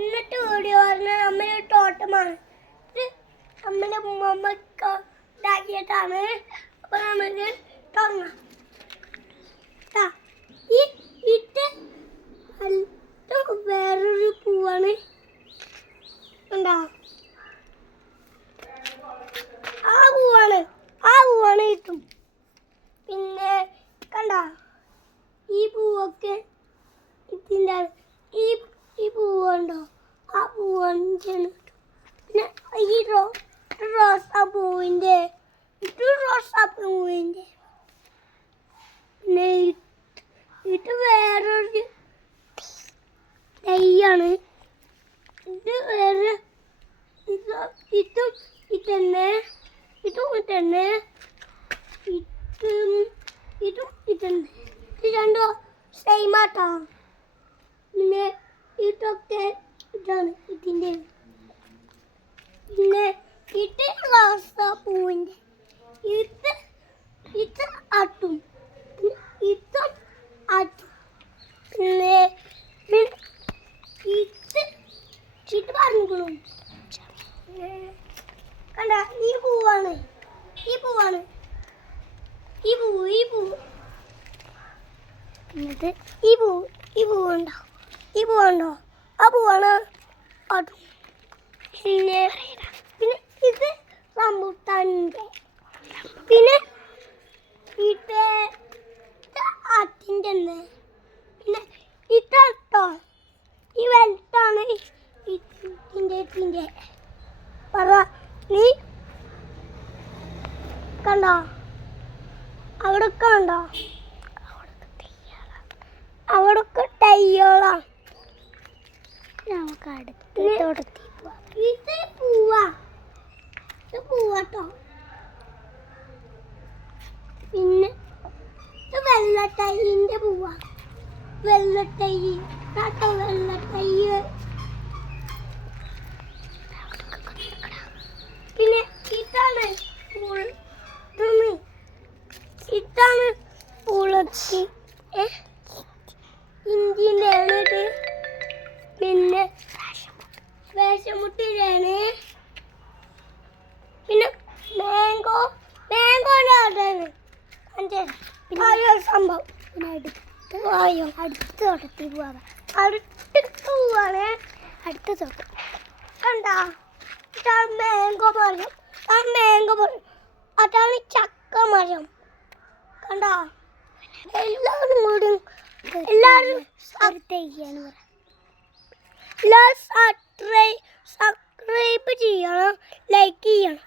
ഇന്നത്തെ വീഡിയോ പറഞ്ഞാൽ നമ്മുടെ തോട്ടമാണ്. ഇത് നമ്മുടെ ഉമ്മമ്മക്ക് ഉണ്ടാക്കിയിട്ടാണ്. അപ്പൊ നമുക്ക് തുടങ്ങാം. ഇത് വേറൊരു പൂവാണ്. ഉണ്ടോ? ആ പൂവാണ് കിട്ടും. പിന്നെ കണ്ട ഈ പൂവൊക്കെ ഇതിൻ്റെ ഈ പൂവുണ്ടോ? ആ പൂവാണ്. പിന്നെ ഈ റോസാപ്പൂവിൻ്റെ പിന്നെ ഇത് വേറൊരു തൈയാണ്. ഇത് വേറെ ഇതും ഇതന്നെ ഇത് രണ്ടോ സെയിം ആട്ടോ. പിന്നെ ഇതൊക്കെ ഇതാണ് ഇതിൻ്റെ. പിന്നെ ഇത് റോസാപ്പൂവിൻ്റെ ഇത് ആട്ടും ഇതും ആട്ടും. പിന്നെ ഇത് പറഞ്ഞോളൂ. കണ്ട ഈ പൂവാണ് എന്നിട്ട് ഈ പൂവുണ്ടോ? ആ പൂവാണ് ആട്ടും. പിന്നെ ഇത് റംബൂട്ടാൻ്റെ. പിന്നെ ഇത് ആട്ടിൻ്റെ. പിന്നെ ഇട്ടോ ഈ വെൽറ്റാണ് ഇതിൻ്റെ പറ. നീ കണ്ടോ? അവിടൊക്കെ ഉണ്ടോ? അവിടൊക്കെ തയ്യോളാ. നമുക്ക് അടുത്ത തോട്ടത്തിൽ പോവാം. ഇത് പൂവാട്ടോ. പിന്നെ ഇത് വെള്ളത്തൈൻ്റെ പൂവാ. വെള്ളത്തൈ. പിന്നെ ഇതാണ് പുളച്ചി ഇന്ത്യയിലാണ്. പിന്നെ വേഷമുട്ടിലാണ്. പിന്നെ മാംഗോന്റെ ആടാണ് സംഭവം. പിന്നെ അടുത്ത തോട്ടത്തിൽ പോവാണ്. അടുത്ത തോട്ടം കണ്ടാ? മാംഗോ മരം. അതാണ് ചക്ക മരം. കണ്ടാ? എല്ലാവരും സബ്സ്ക്രൈബ് ചെയ്യണം, ലൈക്ക് ചെയ്യണം.